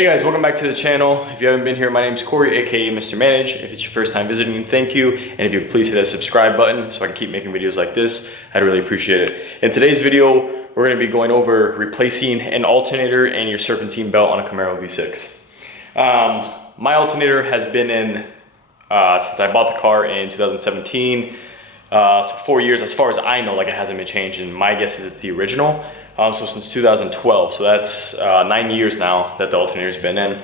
Hey guys, welcome back to the channel. If you haven't been here, my name is Corey, aka Mr. Manage. If it's your first time visiting, thank you. And if you would please hit that subscribe button so I can keep making videos like this, I'd really appreciate it. In today's video, we're gonna be going over replacing an alternator and your serpentine belt on a Camaro V6. My alternator has been in since I bought the car in 2017. So 4 years, as far as I know, like it hasn't been changed, and my guess is it's the original. So since 2012, so that's 9 years now that the alternator's been in,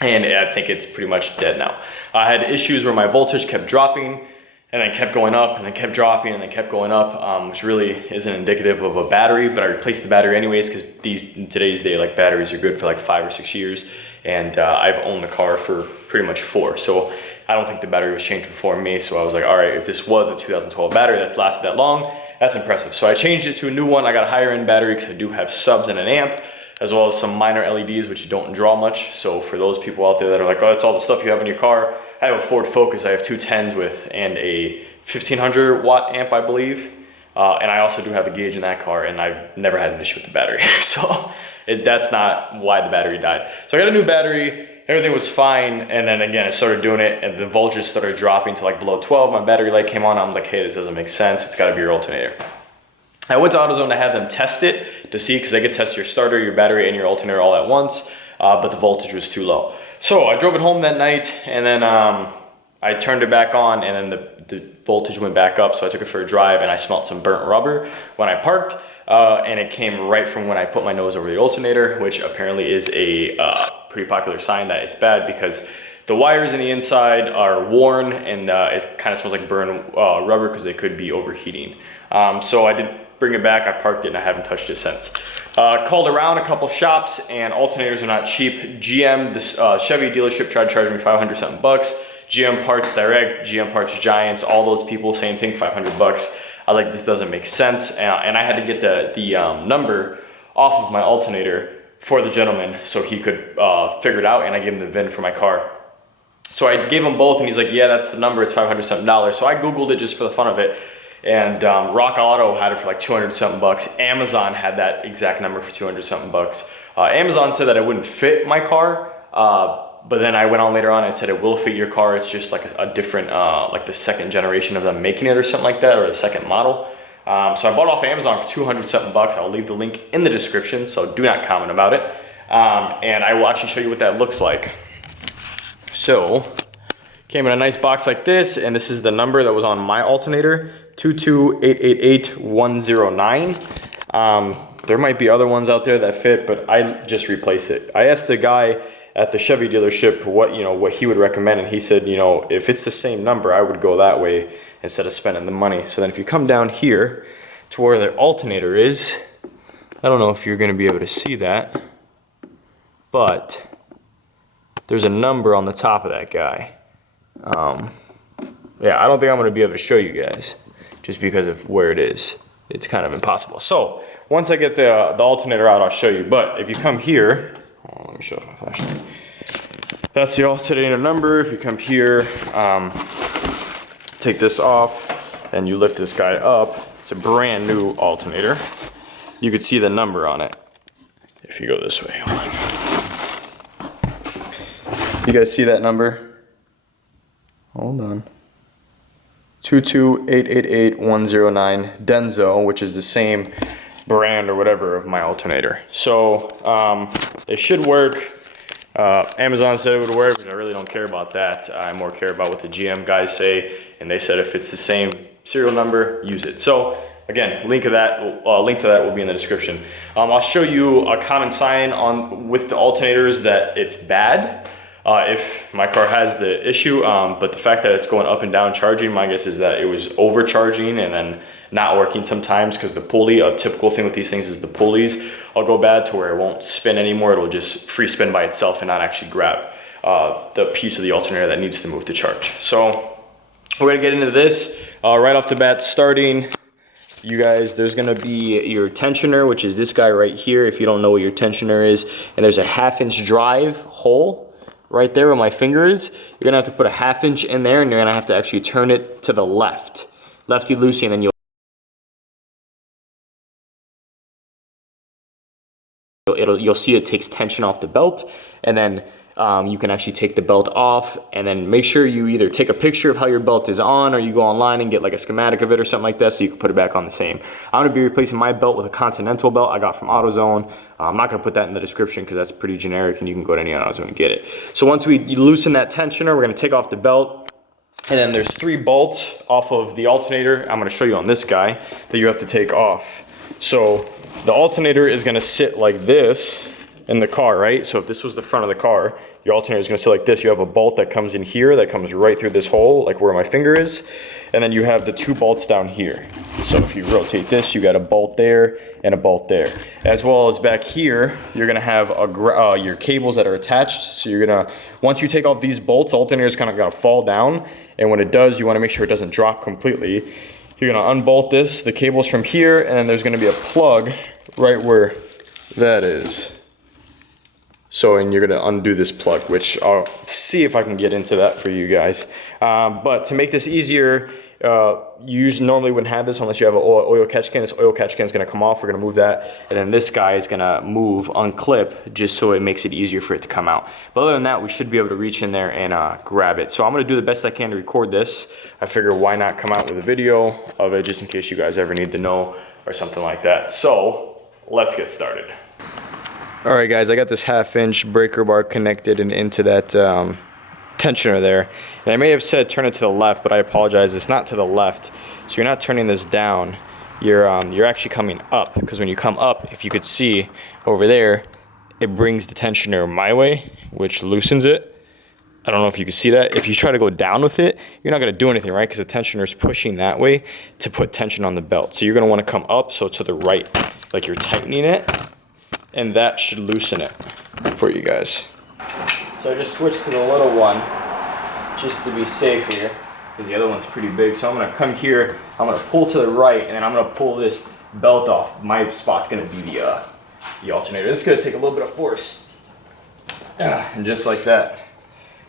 and I think it's pretty much dead now. I had issues where my voltage kept dropping, and then kept going up, and then kept dropping, and then kept going up, which really isn't indicative of a battery, but I replaced the battery anyways, because in today's day, like batteries are good for like 5 or 6 years, and I've owned the car for pretty much 4, so I don't think the battery was changed before me, so I was like, all right, if this was a 2012 battery that's lasted that long, that's impressive. So I changed it to a new one. I got a higher end battery because I do have subs and an amp, as well as some minor LEDs, which don't draw much. So for those people out there that are like, oh, that's all the stuff you have in your car. I have a Ford Focus I have 2 10s with and a 1500 watt amp, I believe. And I also do have a gauge in that car, and I've never had an issue with the battery. So that's not why the battery died. So I got a new battery. Everything was fine, and then again I started doing it and the voltage started dropping to like below 12. My battery light came on. I'm like, hey, this doesn't make sense, it's got to be your alternator. I went to AutoZone to have them test it to see, because they could test your starter, your battery, and your alternator all at once, but the voltage was too low. So I drove it home that night, and then I turned it back on, and then the voltage went back up. So I took it for a drive, and I smelled some burnt rubber when I parked, and it came right from when I put my nose over the alternator, which apparently is a pretty popular sign that it's bad, because the wires in the inside are worn, and it kind of smells like burnt rubber because they could be overheating. So I did bring it back, I parked it, and I haven't touched it since. Called around a couple shops, and alternators are not cheap. GM, the Chevy dealership, tried to charge me 500 something bucks. GM Parts Direct, GM Parts Giants, all those people, same thing, 500 bucks. I was like, this doesn't make sense, and I had to get the number off of my alternator for the gentleman so he could figure it out, and I gave him the VIN for my car. So I gave him both, and he's like, yeah, that's the number, it's 500 something dollars. So I Googled it just for the fun of it, and Rock Auto had it for like 200 something bucks. Amazon had that exact number for 200 something bucks. Amazon said that it wouldn't fit my car, but then I went on later on and said it will fit your car. It's just like a different, like the second generation of them making it or something like that, or the second model. So I bought it off Amazon for 200 something bucks. I'll leave the link in the description, so do not comment about it. And I will actually show you what that looks like. So, came in a nice box like this, and this is the number that was on my alternator, 22888-109. There might be other ones out there that fit, but I just replaced it. I asked the guy at the Chevy dealership what he would recommend, and he said, if it's the same number, I would go that way instead of spending the money. So then if you come down here to where the alternator is, I don't know if you're going to be able to see that, but there's a number on the top of that guy. Yeah, I don't think I'm going to be able to show you guys just because of where it is. It's kind of impossible. So once I get the alternator out, I'll show you. But if you come here, let me show my flashlight. That's the alternator number. If you come here, take this off, and you lift this guy up. It's a brand new alternator. You could see the number on it. If you go this way, hold on. You guys see that number? Hold on. 22888-109 Denso, which is the same brand or whatever of my alternator. So it should work. Amazon said it would work, but I really don't care about that. I more care about what the GM guys say, and they said if it's the same serial number, use it. So again, link to that will be in the description. I'll show you a common sign with the alternators that it's bad. If my car has the issue, but the fact that it's going up and down charging, my guess is that it was overcharging and then not working sometimes, because the pulley, a typical thing with these things is the pulleys will go bad to where it won't spin anymore. It'll just free spin by itself and not actually grab the piece of the alternator that needs to move to charge. So we're gonna get into this right off the bat. Starting, you guys, there's gonna be your tensioner, which is this guy right here, if you don't know what your tensioner is, and there's a 1/2 inch drive hole right there where my finger is. You're gonna have to put a 1/2 inch in there, and you're gonna have to actually turn it to the left, lefty-loosey, and then you'll you'll see it takes tension off the belt, and then you can actually take the belt off, and then make sure you either take a picture of how your belt is on, or you go online and get like a schematic of it or something like that so you can put it back on the same. I'm gonna be replacing my belt with a Continental belt I got from AutoZone. I'm not gonna put that in the description because that's pretty generic and you can go to any AutoZone and get it. So once you loosen that tensioner, we're gonna take off the belt, and then there's 3 bolts off of the alternator. I'm gonna show you on this guy that you have to take off. So the alternator is gonna sit like this in the car, right? So if this was the front of the car, your alternator is gonna sit like this. You have a bolt that comes in here that comes right through this hole, like where my finger is. And then you have the 2 bolts down here. So if you rotate this, you got a bolt there and a bolt there. As well as back here, you're gonna have your cables that are attached. So you're gonna, once you take off these bolts, the alternator is kind of gonna fall down. And when it does, you wanna make sure it doesn't drop completely. You're gonna unbolt this, the cables from here, and then there's gonna be a plug right where that is. So, and you're gonna undo this plug, which I'll see if I can get into that for you guys. But to make this easier, you normally wouldn't have this unless you have an oil catch can. This oil catch can is gonna come off, we're gonna move that. And then this guy is gonna move, unclip, just so it makes it easier for it to come out. But other than that, we should be able to reach in there and grab it. So I'm gonna do the best I can to record this. I figure why not come out with a video of it just in case you guys ever need to know or something like that. So let's get started. All right, guys, I got this 1/2-inch breaker bar connected and into that tensioner there. And I may have said turn it to the left, but I apologize, it's not to the left. So you're not turning this down, you're actually coming up, because when you come up, if you could see over there, it brings the tensioner my way, which loosens it. I don't know if you can see that. If you try to go down with it, you're not gonna do anything, right? Because the tensioner is pushing that way to put tension on the belt. So you're gonna wanna come up, so to the right, like you're tightening it. And that should loosen it for you guys. So I just switched to the little one just to be safe here, because the other one's pretty big. So I'm gonna come here, I'm gonna pull to the right, and then I'm gonna pull this belt off. My spot's gonna be the alternator. This is gonna take a little bit of force. And just like that,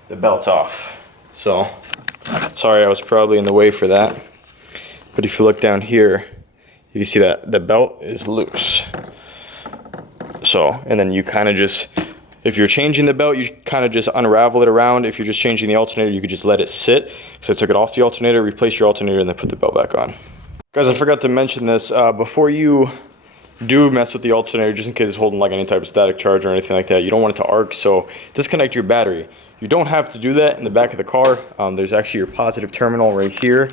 the belt's off. So, sorry I was probably in the way for that. But if you look down here, you can see that the belt is loose. So, and then you kind of just, if you're changing the belt, you kind of just unravel it around. If you're just changing the alternator, you could just let it sit. So I took it off the alternator, replace your alternator, and then put the belt back on. Guys, I forgot to mention this. Before you do mess with the alternator, just in case it's holding like any type of static charge or anything like that, you don't want it to arc, so disconnect your battery. You don't have to do that in the back of the car. There's actually your positive terminal right here.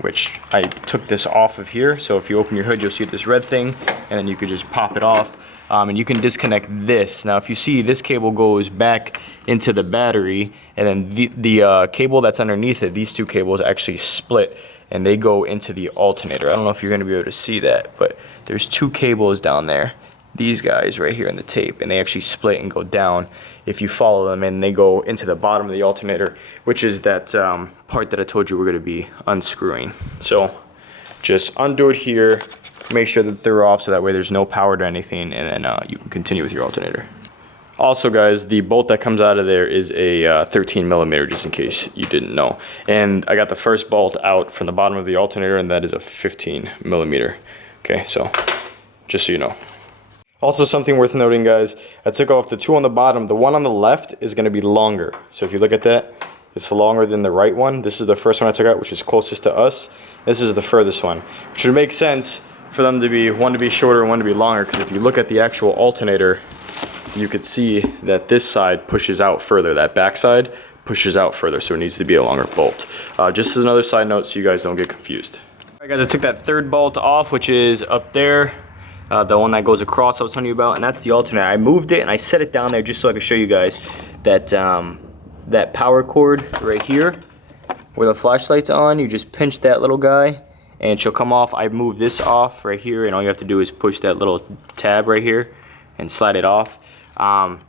Which I took this off of here. So if you open your hood, you'll see this red thing, and then you could just pop it off. And you can disconnect this. Now, if you see, this cable goes back into the battery, and then the cable that's underneath it, these 2 cables actually split, and they go into the alternator. I don't know if you're gonna be able to see that, but there's 2 cables down there. These guys right here in the tape, and they actually split and go down. If you follow them, and they go into the bottom of the alternator, which is that part that I told you we're gonna be unscrewing. So just undo it here, make sure that they're off so that way there's no power to anything, and then you can continue with your alternator. Also, guys, the bolt that comes out of there is a 13mm, just in case you didn't know. And I got the first bolt out from the bottom of the alternator, and that is a 15mm. Okay, so just so you know. Also, something worth noting, guys, I took off the 2 on the bottom. The one on the left is going to be longer. So if you look at that, it's longer than the right one. This is the first one I took out, which is closest to us. This is the furthest one, which would make sense for them to be, one to be shorter and one to be longer, because if you look at the actual alternator, you could see that this side pushes out further. That back side pushes out further, so it needs to be a longer bolt. Just as another side note so you guys don't get confused. All right, guys, I took that 3rd bolt off, which is up there. The one that goes across I was telling you about, and that's the alternator. I moved it and I set it down there just so I could show you guys that that power cord right here where the flashlight's on. You just pinch that little guy and she'll come off. I moved this off right here, and all you have to do is push that little tab right here and slide it off. Then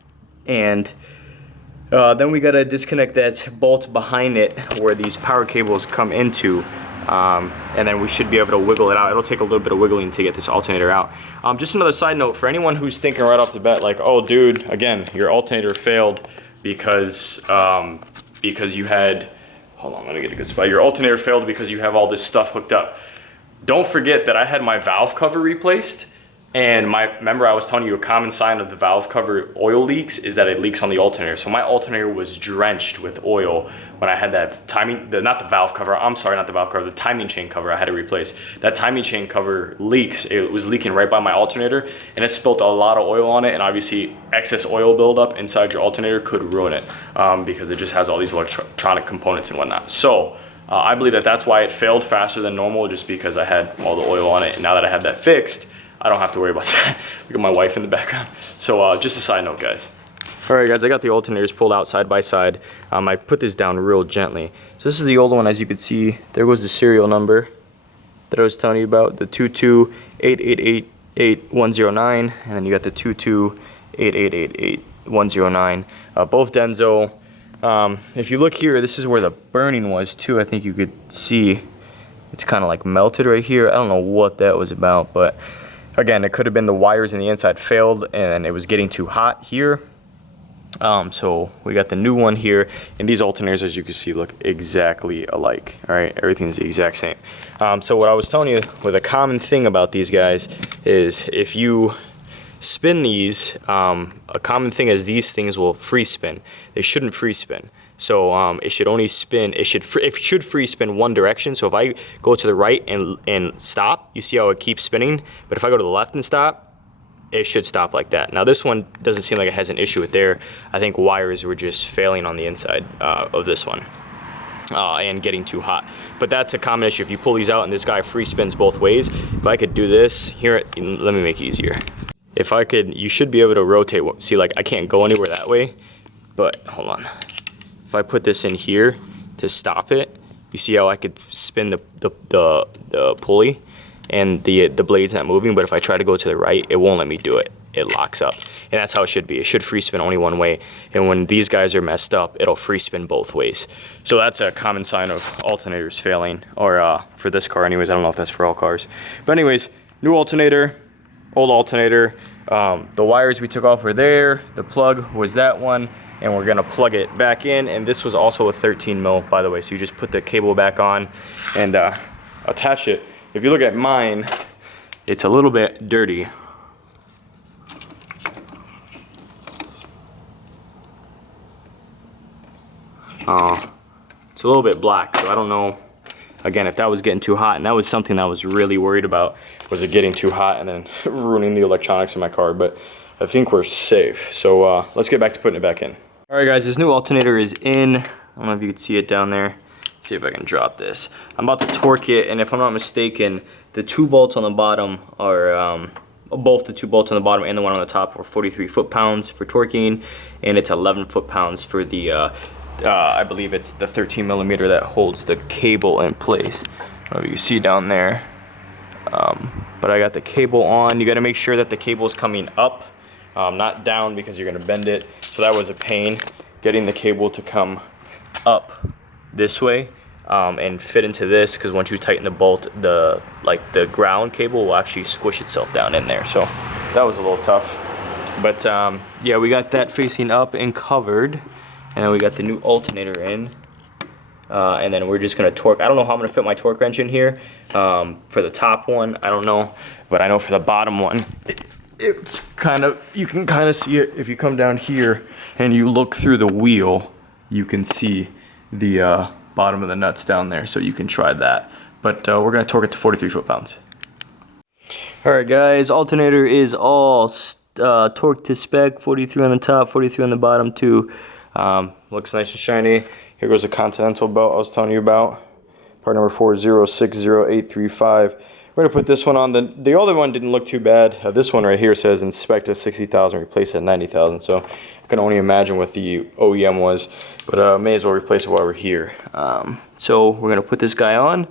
we gotta disconnect that bolt behind it where these power cables come into. And then we should be able to wiggle it out. It'll take a little bit of wiggling to get this alternator out. Just another side note for anyone who's thinking right off the bat, like, oh dude, again, your alternator failed because you had, hold on, let me get a good spot. Your alternator failed because you have all this stuff hooked up. Don't forget that I had my valve cover replaced And remember I was telling you a common sign of the valve cover oil leaks is that it leaks on the alternator. So my alternator was drenched with oil when I had that timing, not the valve cover, I'm sorry, not the valve cover, the timing chain cover I had to replace. That timing chain cover leaks, it was leaking right by my alternator, and it spilt a lot of oil on it, and obviously excess oil buildup inside your alternator could ruin it because it just has all these electronic components and whatnot. So I believe that that's why it failed faster than normal, just because I had all the oil on it, and now that I have that fixed, I don't have to worry about that. Look at my wife in the background. So just a side note, guys. All right, guys, I got the alternators pulled out side by side. I put this down real gently. So this is the old one, as you can see. There was the serial number that I was telling you about, the 228888109, and then you got the 228888109. Both Denso. If you look here, this is where the burning was too. I think you could see it's kind of like melted right here. I don't know what that was about, but again, it could have been the wires in the inside failed and it was getting too hot here. So we got the new one here, and these alternators, as you can see, look exactly alike. All right, everything's the exact same. So what I was telling you, with a common thing about these guys is if you spin these, a common thing is these things will free spin. They shouldn't free spin. So it should only spin, it should free spin one direction. So if I go to the right and stop, you see how it keeps spinning? But if I go to the left and stop, it should stop like that. Now this one doesn't seem like it has an issue with there. I think wires were just failing on the inside of this one and getting too hot. But that's a common issue. If you pull these out and this guy free spins both ways, if I could do this, here, let me make it easier. If I could, you should be able to rotate. See, like I can't go anywhere that way, but hold on. If I put this in here to stop it, you see how I could spin the pulley and the blade's not moving, but if I try to go to the right, it won't let me do it. It locks up. And that's how it should be. It should free spin only one way. And when these guys are messed up, it'll free spin both ways. So that's a common sign of alternators failing, or for this car anyways. I don't know if that's for all cars. But anyways, new alternator, old alternator. The wires we took off were there. The plug was that one. And we're gonna plug it back in. And this was also a 13 mil, by the way. So you just put the cable back on and attach it. If you look at mine, it's a little bit dirty. It's a little bit black, so I don't know, again, if that was getting too hot, and that was something that I was really worried about, was it getting too hot and then ruining the electronics in my car, but I think we're safe. So let's get back to putting it back in. All right, guys, this new alternator is in. I don't know if you can see it down there. Let's see if I can drop this. I'm about to torque it, and if I'm not mistaken, the two bolts on the bottom are, both the two bolts on the bottom and the one on the top are 43 foot-pounds for torquing, and it's 11 foot-pounds for the, I believe it's the 13 millimeter that holds the cable in place. I don't know if you can see down there. But I got the cable on. You gotta make sure that the cable is coming up, not down, because you're gonna bend it. So that was a pain, getting the cable to come up this way and fit into this, because once you tighten the bolt, the ground cable will actually squish itself down in there. So that was a little tough. But yeah, we got that facing up and covered, and then we got the new alternator in. And then we're just gonna torque. I don't know how I'm gonna fit my torque wrench in here. For the top one, I don't know, but I know for the bottom one, it's kind of, you can kind of see it if you come down here and you look through the wheel, you can see the bottom of the nuts down there, so you can try that. But we're gonna torque it to 43 foot-pounds. All right, guys, alternator is all torqued to spec, 43 on the top, 43 on the bottom too. Looks nice and shiny. Here goes the Continental belt I was telling you about. Part number 4060835. We're gonna put this one on. The other one didn't look too bad. This one right here says inspect at 60,000, replace at 90,000. So I can only imagine what the OEM was, but may as well replace it while we're here. So we're gonna put this guy on,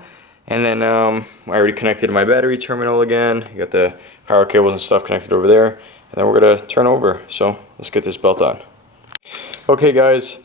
and then I already connected my battery terminal again. You got the power cables and stuff connected over there, and then we're gonna turn over. So let's get this belt on. Okay, guys.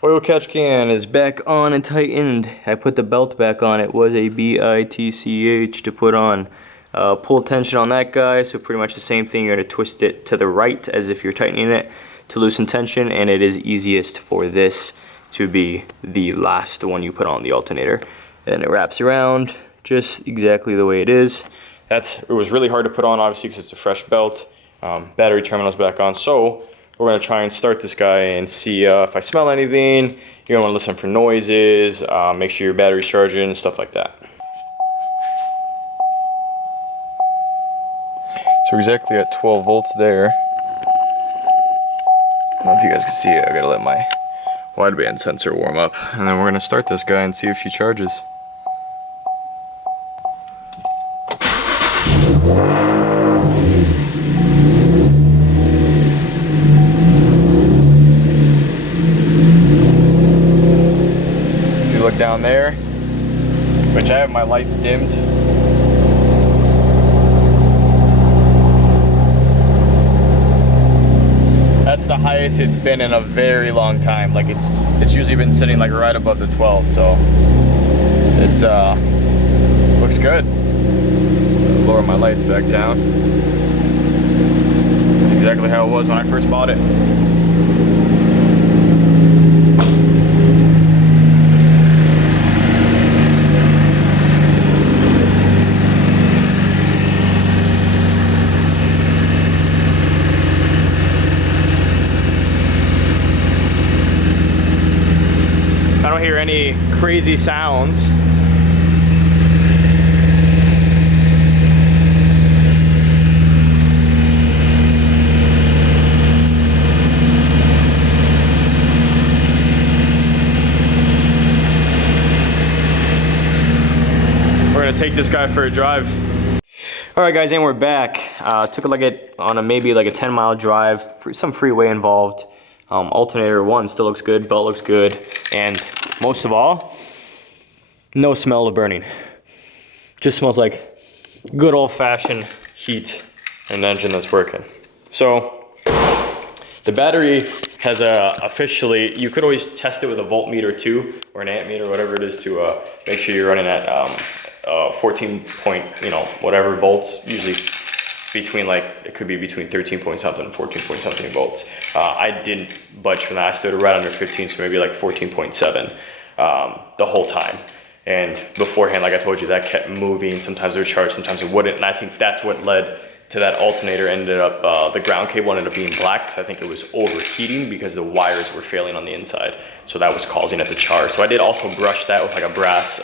Oil catch can is back on and tightened. I put the belt back on. It was a BITCH to put on. Pull tension on that guy, so pretty much the same thing. You're going to twist it to the right as if you're tightening it to loosen tension, and it is easiest for this to be the last one you put on the alternator. And it wraps around just exactly the way it is. it was really hard to put on, obviously, because it's a fresh belt. Battery terminal's back on, so we're gonna try and start this guy and see if I smell anything. You're gonna wanna listen for noises, make sure your battery's charging, and stuff like that. So we're exactly at 12 volts there. I don't know if you guys can see it. I gotta let my wideband sensor warm up. And then we're gonna start this guy and see if she charges. If you look down there, which I have my lights dimmed, that's the highest it's been in a very long time. Like it's usually been sitting like right above the 12, so it's looks good. Lower my lights back down. It's exactly how it was when I first bought it. I don't hear any crazy sounds. We're gonna take this guy for a drive. All right, guys, and we're back. Took maybe like a 10-mile drive, some freeway involved. Alternator 1 still looks good, belt looks good, and most of all, no smell of burning. Just smells like good old-fashioned heat and an engine that's working. So the battery has officially, you could always test it with a voltmeter too, or an amp meter, whatever it is, to make sure you're running at 14 point, whatever volts. Usually it's between it could be between 13 point something and 14 point something volts. I didn't budge from that. I stood right under 15, so maybe like 14.7 the whole time. And beforehand, like I told you, that kept moving. Sometimes it would charge, sometimes it wouldn't. And I think that's what led to that alternator. Ended up, the ground cable ended up being black, because I think it was overheating because the wires were failing on the inside. So that was causing it to charge. So I did also brush that with like a brass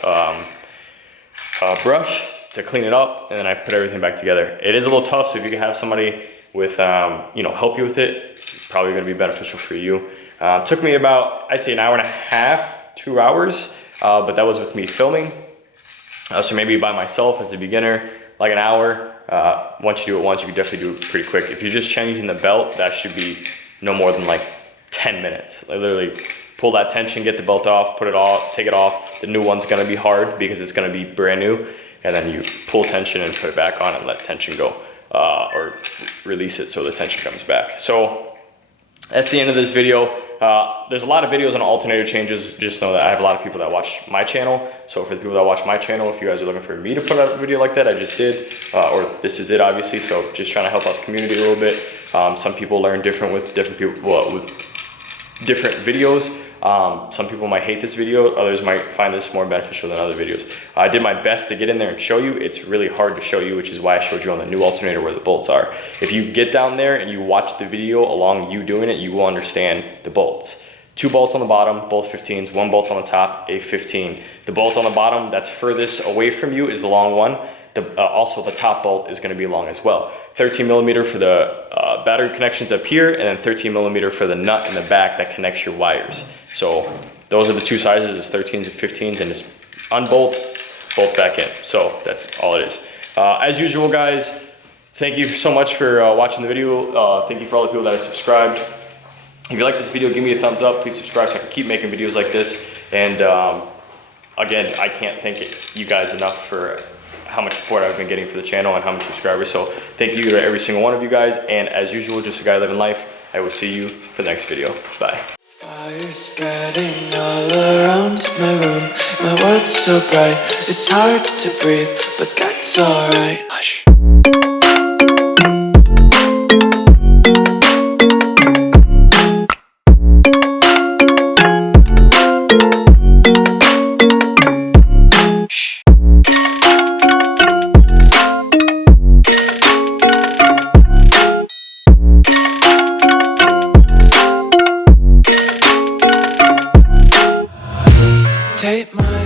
brush to clean it up, and then I put everything back together. It is a little tough, so if you can have somebody with, help you with it, probably gonna be beneficial for you. Took me about, I'd say, an hour and a half, 2 hours, but that was with me filming. So maybe by myself as a beginner, like an hour. Once you do it once, you can definitely do it pretty quick. If you're just changing the belt, that should be no more than like 10 minutes. Like literally pull that tension, get the belt off, put it off, take it off. The new one's gonna be hard because it's gonna be brand new. And then you pull tension and put it back on and let tension go, or release it so the tension comes back. So that's the end of this video. There's a lot of videos on alternator changes. Just know that I have a lot of people that watch my channel. So for the people that watch my channel, if you guys are looking for me to put out a video like that, I just did, or this is it, obviously. So just trying to help out the community a little bit. Some people learn different with different people, with different videos. Some people might hate this video, others might find this more beneficial than other videos. I did my best to get in there and show you. It's really hard to show you, which is why I showed you on the new alternator where the bolts are. If you get down there and you watch the video along you doing it, you will understand the bolts. 2 bolts on the bottom, both 15s, 1 bolt on the top, a 15. The bolt on the bottom that's furthest away from you is the long one. Also the top bolt is gonna be long as well. 13 millimeter for the battery connections up here, and then 13 millimeter for the nut in the back that connects your wires. So those are the 2 sizes, it's 13s and 15s, and it's unbolt, bolt back in. So that's all it is. As usual, guys, thank you so much for watching the video. Thank you for all the people that have subscribed. If you like this video, give me a thumbs up. Please subscribe so I can keep making videos like this. And again, I can't thank you guys enough for how much support I've been getting for the channel and how many subscribers. So thank you to every single one of you guys. And as usual, just a guy living life. I will see you for the next video. Bye. Fire spreading all around my room. My world's so bright, it's hard to breathe, but that's alright. Hush. Take my